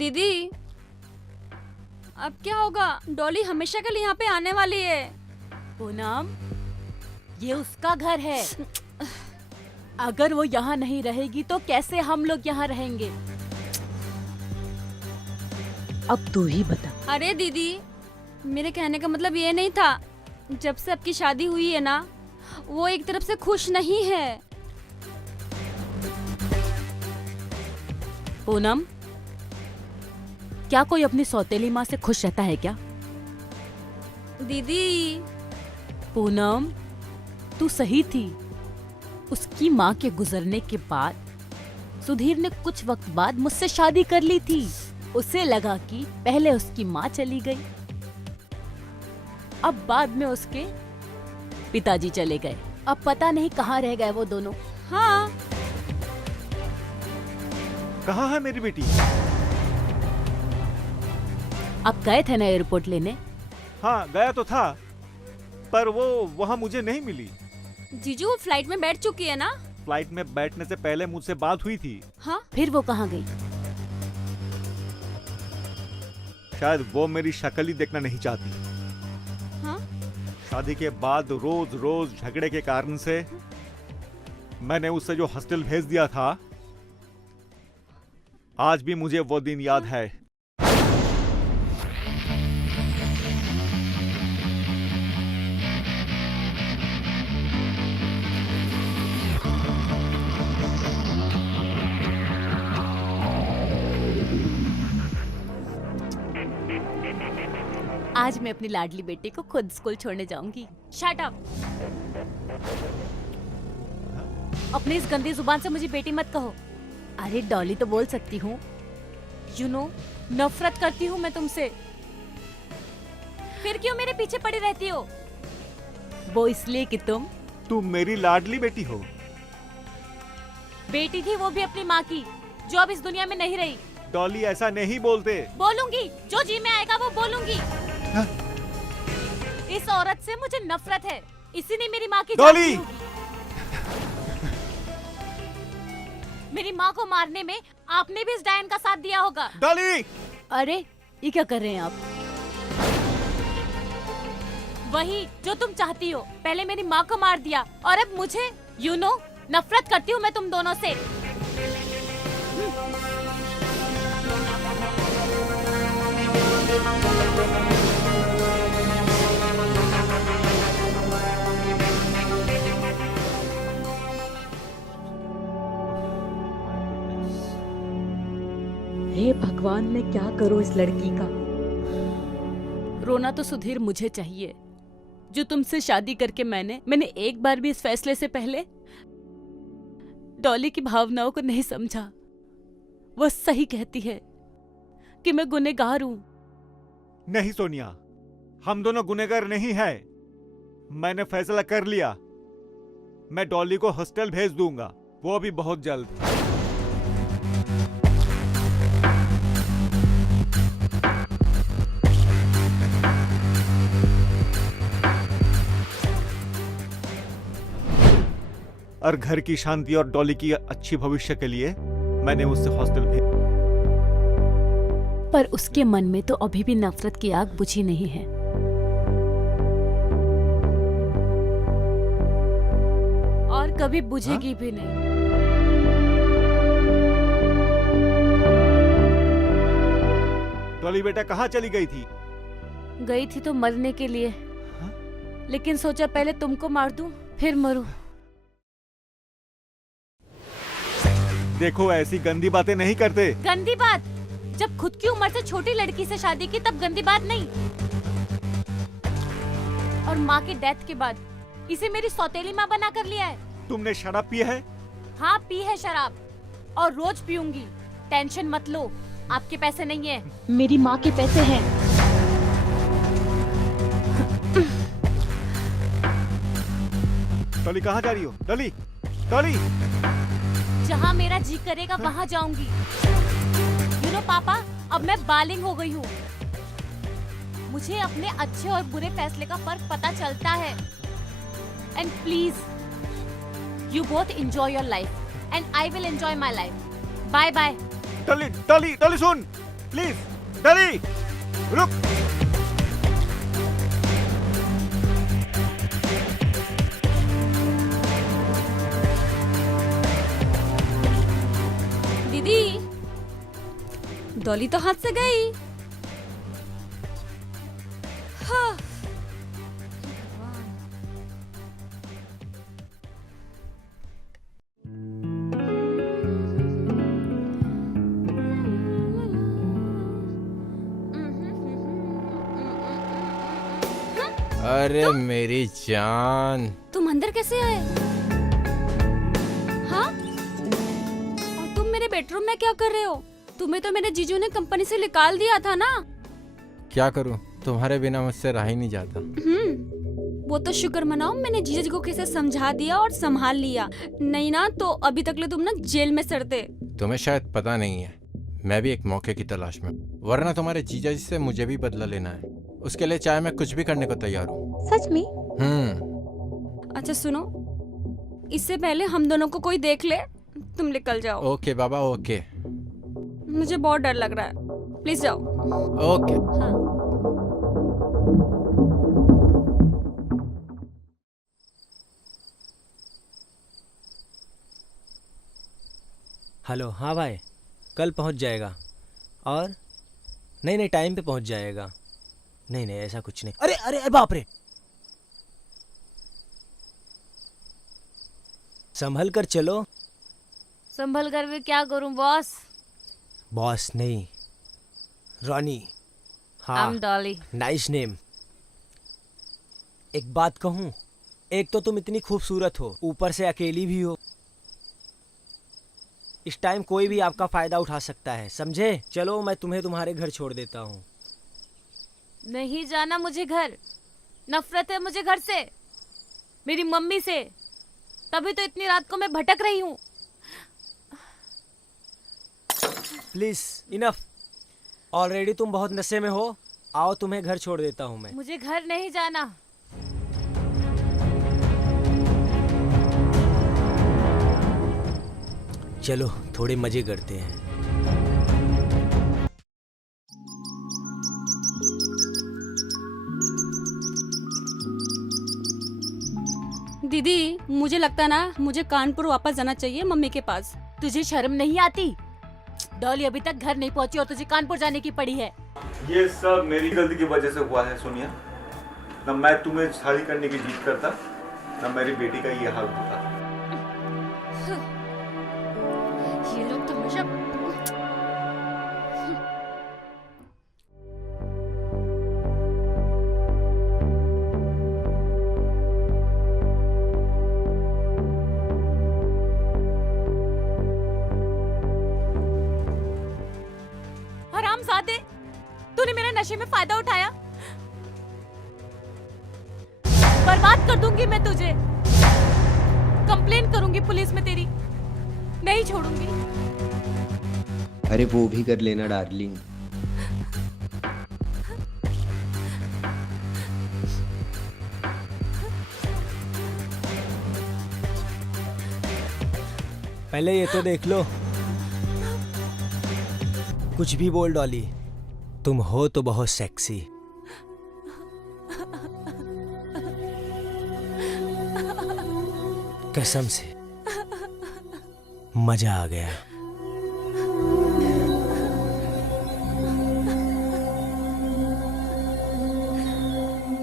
दीदी, अब क्या होगा? डॉली हमेशा के लिए यहाँ पे आने वाली है। पूनम, ये उसका घर है। अगर वो यहाँ नहीं रहेगी तो कैसे हम लोग यहाँ रहेंगे? अब तू ही बता। अरे दीदी, मेरे कहने का मतलब ये नहीं था। जब से आपकी शादी हुई है ना, वो एक तरफ से खुश नहीं है। पूनम, क्या कोई अपनी सौतेली माँ से खुश रहता है क्या? दीदी, पूनम, तू सही थी। उसकी माँ के गुजरने के बाद सुधीर ने कुछ वक्त बाद मुझसे शादी कर ली थी। उसे लगा कि पहले उसकी माँ चली गई, अब बाद में उसके पिताजी चले गए। अब पता नहीं कहाँ रह गए वो दोनों। हाँ, कहाँ है मेरी बेटी? अब गए थे ना एयरपोर्ट लेने। हाँ, गया तो था, पर वो वहाँ मुझे नहीं मिली। जीजू वो फ्लाइट में बैठ चुकी है ना? फ्लाइट में बैठने से पहले मुझसे बात हुई थी। हाँ, फिर वो कहाँ गई? शायद वो मेरी शक्ल ही देखना नहीं चाहती। हाँ, शादी के बाद रोज रोज झगड़े के कारण से मैंने उसे जो हॉस्टल भेज दिया था, आज भी मुझे वो दिन याद है। आज मैं अपनी लाडली बेटी को खुद स्कूल छोड़ने जाऊंगी। Shut up! अपनी इस गंदी जुबान से मुझे बेटी मत कहो। अरे डॉली तो बोल सकती हूँ। यू नो, नफरत करती हूँ मैं तुमसे। फिर क्यों मेरे पीछे पड़ी रहती हो? वो इसलिए कि तुम मेरी लाडली बेटी हो। बेटी थी, वो भी अपनी माँ की, जो अब इस दुनिया में नहीं रही। डॉली, ऐसा नहीं बोलते। बोलूंगी, जो जी में आएगा वो बोलूंगी। इस औरत से मुझे नफरत है। इसी ने मेरी माँ की जान डॉली! ली होगी। मेरी माँ को मारने में आपने भी इस डायन का साथ दिया होगा। डॉली! अरे ये क्या कर रहे हैं आप? वही जो तुम चाहती हो। पहले मेरी माँ को मार दिया और अब मुझे। यू नो, नफरत करती हूँ मैं तुम दोनों से। हे भगवान, मैं क्या करूं इस लड़की का? रोना तो सुधीर मुझे चाहिए। जो तुमसे शादी करके मैंने एक बार भी इस फैसले से पहले डॉली की भावनाओं को नहीं समझा। वो सही कहती है कि मैं गुनहगार हूं। नहीं सोनिया, हम दोनों गुनहगार नहीं हैं। मैंने फैसला कर लिया। मैं डॉली को हॉस्टल भेज दूंगा, वो भी बहुत जल्द। और घर की शांति और डॉली की अच्छी भविष्य के लिए मैंने उससे हॉस्टल भेज। पर उसके मन में तो अभी भी नफरत की आग बुझी नहीं है। और कभी बुझेगी भी नहीं। डॉली बेटा कहाँ चली गई थी? गई थी तो मरने के लिए, लेकिन सोचा पहले तुमको मार दूं फिर मरूं। देखो, ऐसी गंदी बातें नहीं करते। गंदी बात? जब खुद की उम्र से छोटी लड़की से शादी की तब गंदी बात नहीं। और माँ के डेथ के बाद इसे मेरी सौतेली माँ बना कर लिया है। तुमने शराब पिया है? हाँ, पी है शराब, और रोज पीऊंगी। टेंशन मत लो, आपके पैसे नहीं है, मेरी माँ के पैसे हैं। डॉली कहाँ जा रही हो? डॉली, डॉली! जहाँ मेरा जी करेगा वहाँ जाऊंगी। यू नो पापा, अब मैं बालिंग हो गई हूँ। मुझे अपने अच्छे और बुरे फैसले का फर्क पता चलता है। And please, you both enjoy your life and I will enjoy my life. Bye bye. Dolly, Dolly, Dolly सुन! प्लीज डॉली रुक। दीदी, डॉली तो हाथ से गई। हाँ। अरे मेरी जान, तुम अंदर कैसे आए? हाँ? और तुम मेरे बेडरूम में क्या कर रहे हो? तुम्हें तो मेरे जीजू ने कंपनी से निकाल दिया था ना। क्या करूं, तुम्हारे बिना मुझसे रहा ही नहीं जाता। वो तो शुक्र मनाओ, मैंने जीजा जी को कैसे समझा दिया और संभाल लिया, नहीं ना तो अभी तक ले तुम ना जेल में सड़ते। तुम्हें शायद पता नहीं है, मैं भी एक मौके की तलाश में, वरना तुम्हारे जीजा जी से मुझे भी बदला लेना है। उसके लिए चाहे मैं कुछ भी करने को तैयार हूँ। सच में? अच्छा सुनो, इससे पहले हम दोनों को कोई देख ले, तुम निकल जाओ। ओके बाबा, ओके। मुझे बहुत डर लग रहा है, प्लीज जाओ। ओके। हाँ। हेलो, हाँ भाई, कल पहुंच जाएगा। और नहीं नहीं, टाइम पे पहुंच जाएगा। नहीं नहीं, ऐसा कुछ नहीं। अरे अरे अरे बाप रे, संभल कर चलो। संभल कर भी क्या करूं बॉस? बॉस नहीं, रॉनी। हाँ, I'm डॉली। Nice name. एक बात कहूँ, एक तो तुम इतनी खूबसूरत हो, ऊपर से अकेली भी हो। इस टाइम कोई भी आपका फायदा उठा सकता है, समझे? चलो, मैं तुम्हें तुम्हारे घर छोड़ देता हूँ। नहीं जाना मुझे घर, नफरत है मुझे घर से, मेरी मम्मी से। तभी तो इतनी रात को मैं भटक रही हूँ। प्लीज इनफ, ऑलरेडी तुम बहुत नशे में हो। आओ, तुम्हें घर छोड़ देता हूँ मैं। मुझे घर नहीं जाना। चलो, थोड़े मजे करते हैं। दीदी, मुझे लगता ना मुझे कानपुर वापस जाना चाहिए मम्मी के पास। तुझे शर्म नहीं आती? डॉली अभी तक घर नहीं पहुंची और तुझे कानपुर जाने की पड़ी है। ये सब मेरी गलती की वजह से हुआ है सोनिया। न मैं तुम्हें शादी करने की जिद करता, न मेरी बेटी का ये हाल होता। ये लोग तो हमेशा हरामजादे, तूने मेरे नशे में फायदा उठाया। बर्बाद कर दूंगी मैं तुझे। कंप्लेन करूंगी पुलिस में तेरी, नहीं छोड़ूंगी। अरे वो भी कर लेना डार्लिंग। पहले ये तो देख लो। कुछ भी बोल डॉली, तुम हो तो बहुत सेक्सी। कसम से मजा आ गया।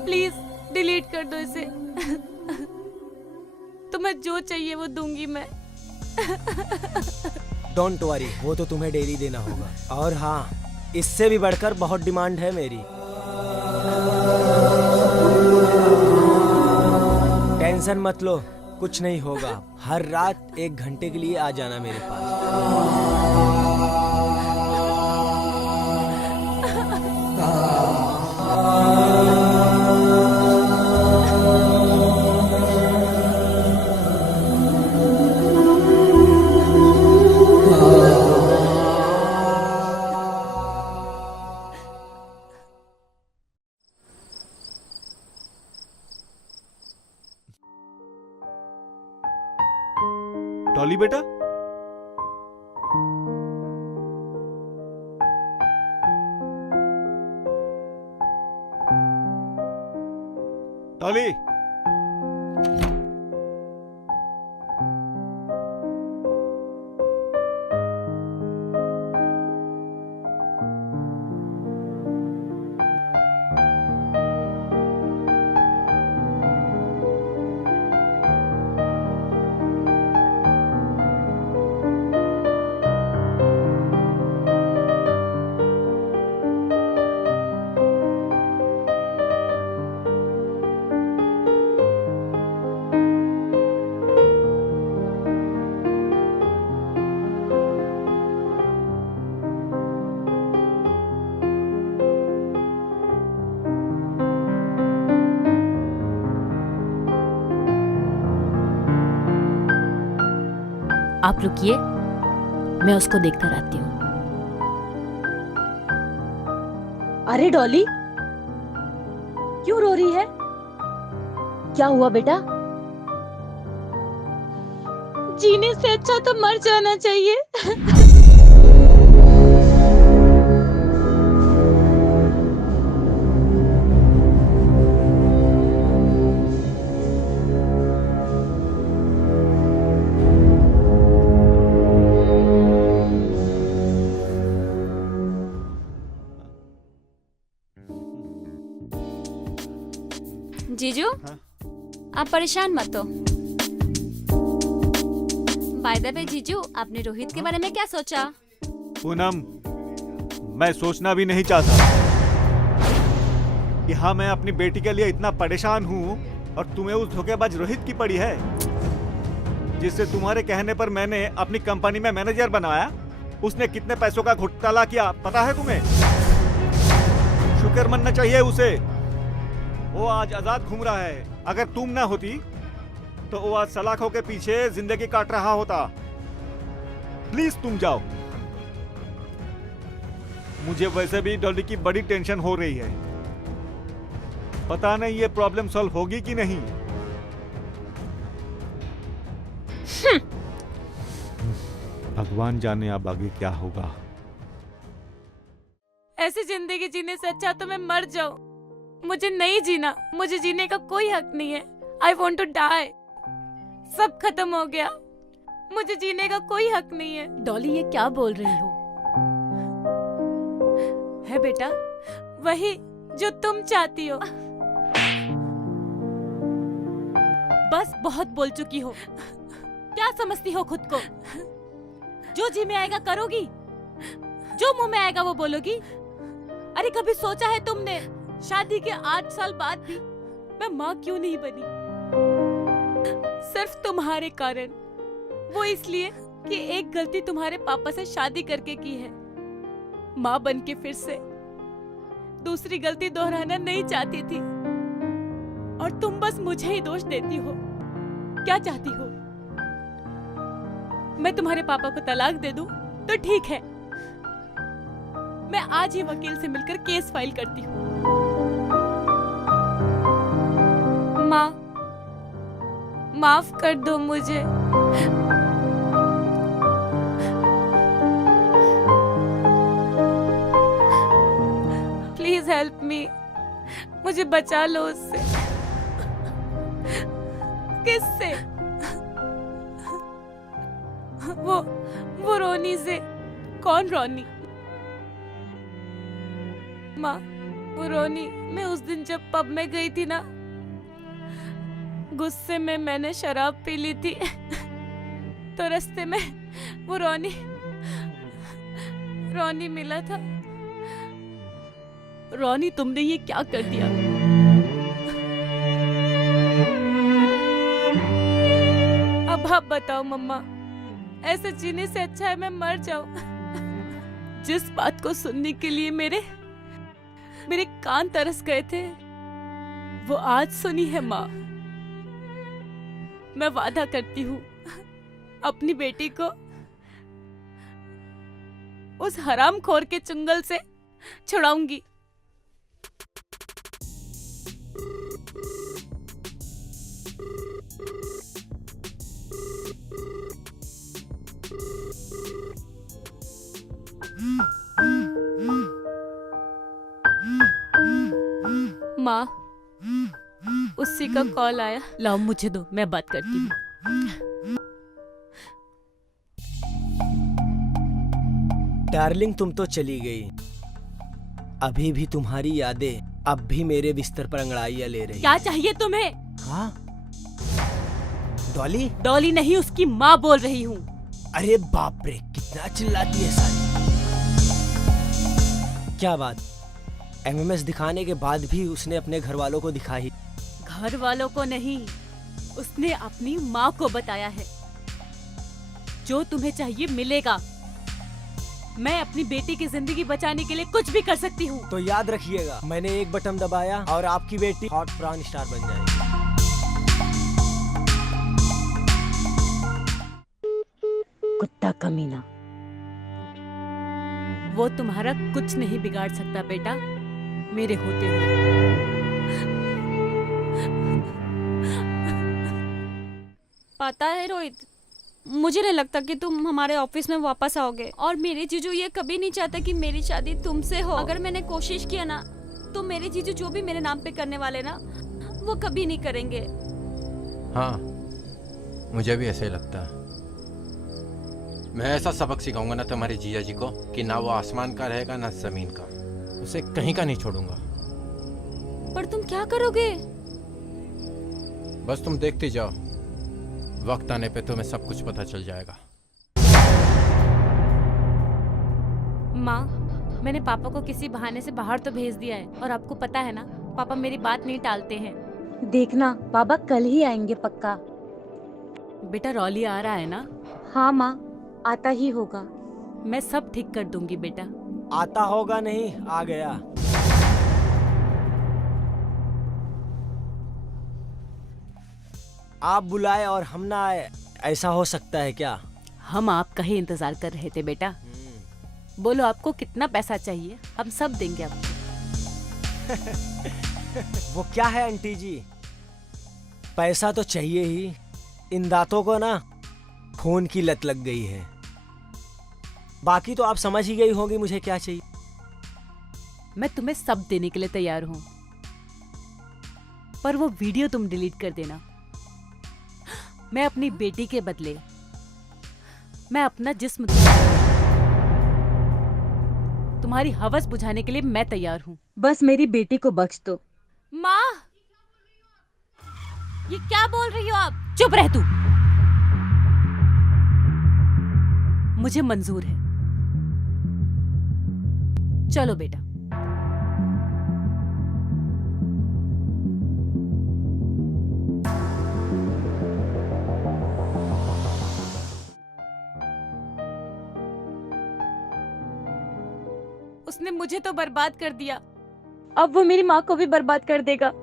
प्लीज डिलीट कर दो इसे। तुम्हें जो चाहिए वो दूंगी मैं। डोंट वरी, वो तो तुम्हें डेली देना होगा। और हाँ, इससे भी बढ़कर बहुत डिमांड है मेरी। टेंशन मत लो, कुछ नहीं होगा। हर रात 1 घंटे के लिए आ जाना मेरे पास। डॉली बेटा, डॉली, आप रुकिए, मैं उसको देखकर आती हूँ। अरे डॉली, क्यों रो रही है? क्या हुआ बेटा? जीने से अच्छा तो मर जाना चाहिए। जीजू, हाँ? आप परेशान मत हो। बाय द वे जीजू, आपने रोहित के बारे में क्या सोचा? पूनम, मैं सोचना भी नहीं चाहता कि हाँ, मैं अपनी बेटी के लिए इतना परेशान हूँ और तुम्हें उस धोखेबाज रोहित की पड़ी है, जिससे तुम्हारे कहने पर मैंने अपनी कंपनी में मैनेजर बनाया। उसने कितने पैसों का घोटाला किया पता है तुम्हें? शुक्र मनना चाहिए उसे, वो आज आजाद घूम रहा है। अगर तुम ना होती तो वो आज सलाखों के पीछे जिंदगी काट रहा होता। प्लीज तुम जाओ। मुझे वैसे भी डॉली की बड़ी टेंशन हो रही है। पता नहीं ये प्रॉब्लम सॉल्व होगी कि नहीं। भगवान जाने अब आगे क्या होगा। ऐसी जिंदगी जीने से अच्छा तो मैं मर जाऊं। मुझे नहीं जीना, मुझे जीने का कोई हक नहीं है। I want to die. सब खत्म हो गया, मुझे जीने का कोई हक नहीं है। डॉली, ये क्या बोल रही हो? है बेटा वही जो तुम चाहती हो। बस बहुत बोल चुकी हो। क्या समझती हो खुद को? जो जी में आएगा करोगी, जो मुंह में आएगा वो बोलोगी। अरे कभी सोचा है तुमने शादी के 8 साल बाद भी मैं माँ क्यों नहीं बनी? सिर्फ तुम्हारे कारण। वो इसलिए कि एक गलती तुम्हारे पापा से शादी करके की है। माँ बन के फिर से दूसरी गलती दोहराना नहीं चाहती थी, और तुम बस मुझे ही दोष देती हो। क्या चाहती हो? मैं तुम्हारे पापा को तलाक दे दूं तो ठीक है। मैं आज ही वकील से मिलकर केस फाइल करती हूँ। माँ, माफ कर दो मुझे। Please help me. मुझे बचा लो उससे। किससे? वो रोनी से। कौन रोनी? माँ, वो रोनी, मैं उस दिन जब पब में गई थी ना, गुस्से में मैंने शराब पी ली थी। तो रास्ते में वो रोनी मिला था। रोनी, तुमने ये क्या कर दिया? अब आप बताओ मम्मा, ऐसे जीने से अच्छा है मैं मर जाऊं। जिस बात को सुनने के लिए मेरे कान तरस गए थे, वो आज सुनी है माँ। मैं वादा करती हूँ अपनी बेटी को उस हरामखोर के चुंगल से छुड़ाऊंगी। माँ, उसी का कॉल आया। लाओ मुझे दो, मैं बात करती हूँ। डार्लिंग तुम तो चली गई, अभी भी तुम्हारी यादें अब भी मेरे बिस्तर पर अंगड़ाइयां ले रही। क्या चाहिए तुम्हें? हाँ डॉली? डॉली नहीं, उसकी माँ बोल रही हूँ। अरे बाप रे, कितना चिल्लाती है साली। क्या बात, एमएमएस दिखाने के बाद भी उसने अपने घर वालों को दिखाई? घर वालों को नहीं, उसने अपनी माँ को बताया है। जो तुम्हें चाहिए मिलेगा। मैं अपनी बेटी की जिंदगी बचाने के लिए कुछ भी कर सकती हूँ। तो याद रखिएगा, मैंने एक बटन दबाया और आपकी बेटी हॉट प्राण स्टार बन जाएगी। कुत्ता कमीना। वो तुम्हारा कुछ नहीं बिगाड़ सकता बेटा, मेरे होते हुए। पता है रोहित, मुझे नहीं लगता कि तुम हमारे ऑफिस में वापस आओगे। और मेरे जीजू ये कभी नहीं चाहता कि मेरी शादी तुमसे हो। अगर मैंने कोशिश किया ना, तो मेरे जीजू जो भी मेरे नाम पे करने वाले ना, वो कभी नहीं करेंगे। हाँ, मुझे भी ऐसे ही लगता है। मैं ऐसा सबक सिखाऊंगा ना तुम्हारे जीजा जी को कि ना वो आसमान का रहेगा ना जमीन का। उसे कहीं का नहीं छोड़ूंगा। पर तुम क्या करोगे? बस तुम देखते जाओ, वक्त आने पे तुम्हें सब कुछ पता चल जाएगा। माँ, मैंने पापा को किसी बहाने से बाहर तो भेज दिया है, और आपको पता है ना, पापा मेरी बात नहीं टालते हैं। देखना बाबा कल ही आएंगे पक्का। बेटा रॉली आ रहा है ना? हाँ माँ, आता ही होगा। मैं सब ठीक कर दूंगी बेटा। आता होगा नहीं, आ गया। आप बुलाए और हम ना आए, ऐसा हो सकता है क्या? हम आपका ही इंतजार कर रहे थे बेटा। बोलो आपको कितना पैसा चाहिए, हम सब देंगे आपको। वो क्या है आंटी जी, पैसा तो चाहिए ही। इन दांतों को ना खून की लत लग गई है। बाकी तो आप समझ ही गई होंगी मुझे क्या चाहिए। मैं तुम्हें सब देने के लिए तैयार हूँ, पर वो वीडियो तुम डिलीट कर देना। मैं अपनी बेटी के बदले मैं अपना जिस्म तुम्हारी हवस बुझाने के लिए मैं तैयार हूँ। बस मेरी बेटी को बख्श दो। माँ, ये क्या बोल रही हो आप? चुप रह तू। मुझे मंजूर है, चलो बेटा। उसने मुझे तो बर्बाद कर दिया, अब वो मेरी माँ को भी बर्बाद कर देगा।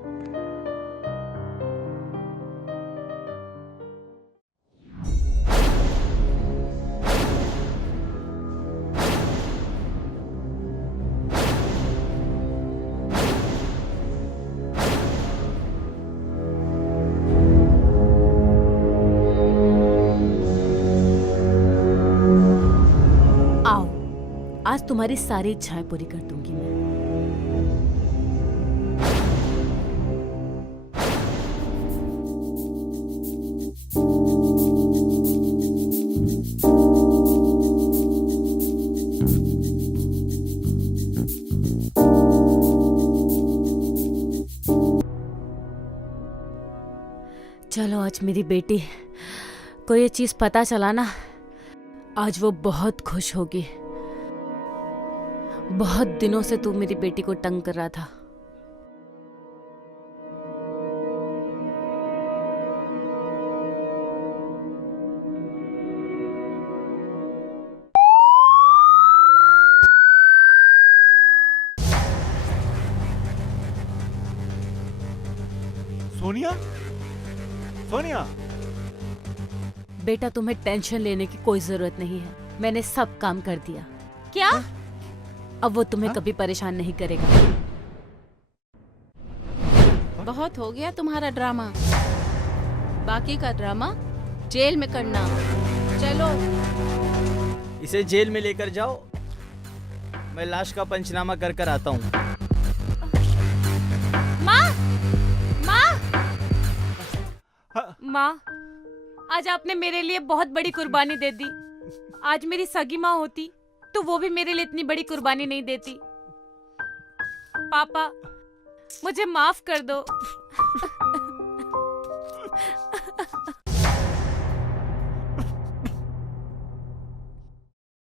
आओ, आज तुम्हारी सारी इच्छाएं पूरी कर दूंगी मैं। चलो, आज मेरी बेटी को ये चीज पता चला ना, आज वो बहुत खुश होगी। बहुत दिनों से तू मेरी बेटी को तंग कर रहा था। सोनिया, सोनिया, बेटा तुम्हें टेंशन लेने की कोई जरूरत नहीं है, मैंने सब काम कर दिया। क्या? अब वो तुम्हें कभी परेशान नहीं करेगा। बहुत हो गया तुम्हारा ड्रामा, बाकी का ड्रामा जेल में करना। चलो, इसे जेल में लेकर जाओ, मैं लाश का पंचनामा कर कर आता हूँ। माँ, माँ, माँ, आज आपने मेरे लिए बहुत बड़ी कुर्बानी दे दी। आज मेरी सगी माँ होती तो वो भी मेरे लिए इतनी बड़ी कुर्बानी नहीं देती। पापा, मुझे माफ कर दो।